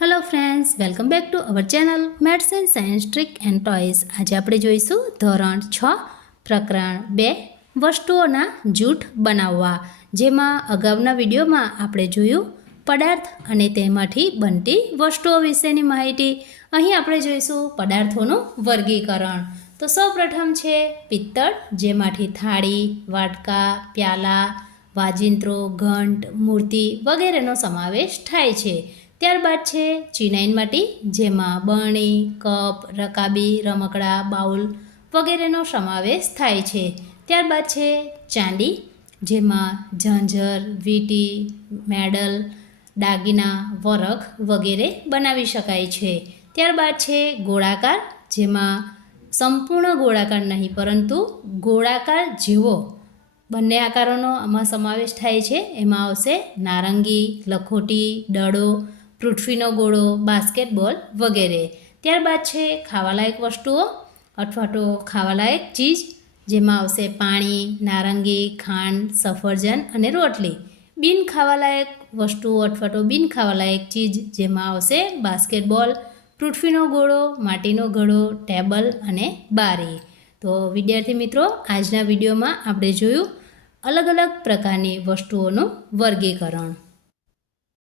Hello friends, welcome back to our channel maths and science trick and toys. आज આપણે જોઈશું ધોરણ 6 પ્રકરણ 2 વસ્તુઓના જૂથ બનાવવા, જેમાં અગાઉના વિડીયોમાં આપણે જોયું પદાર્થ અને તેમાંથી બનતી વસ્તુઓ વિશેની માહિતી। અહીં આપણે જોઈશું પદાર્થોનું વર્ગીકરણ। તો સૌપ્રથમ છે પિત્તળ, જેમાંથી થાળી, વાટકા, પ્યાલા, વાજિંત્રો, ઘંટ, મૂર્તિ વગેરેનો સમાવેશ થાય છે। ત્યારબાદ છે ચિનાઈન માટી, જેમાં બરણી, કપ, રકાબી, રમકડા, બાઉલ વગેરેનો સમાવેશ થાય છે। ત્યારબાદ છે ચાંદી, જેમાં ઝાંઝર, વીંટી, મેડલ, દાગીના, વરખ વગેરે બનાવી શકાય છે। ત્યારબાદ છે ગોળાકાર, જેમાં સંપૂર્ણ ગોળાકાર નહીં પરંતુ ગોળાકાર જેવો બંને આકારોનો આમાં સમાવેશ થાય છે। એમાં આવશે નારંગી, લખોટી, દડો, પૃથ્વીનો ગોળો, બાસ્કેટબોલ વગેરે। ત્યારબાદ છે ખાવાલાયક વસ્તુઓ અથવા તો ખાવાલાયક ચીજ, જેમાં આવશે પાણી, નારંગી, ખાંડ, સફરજન અને રોટલી। બિન ખાવાલાયક વસ્તુઓ અથવા તો બિન ખાવાલાયક ચીજ, જેમાં આવશે બાસ્કેટબોલ, પૃથ્વીનો ગોળો, માટીનો ઘડો, ટેબલ અને બારી। તો વિદ્યાર્થી મિત્રો, આજના વિડીયોમાં આપણે જોયું અલગ અલગ પ્રકારની વસ્તુઓનું વર્ગીકરણ।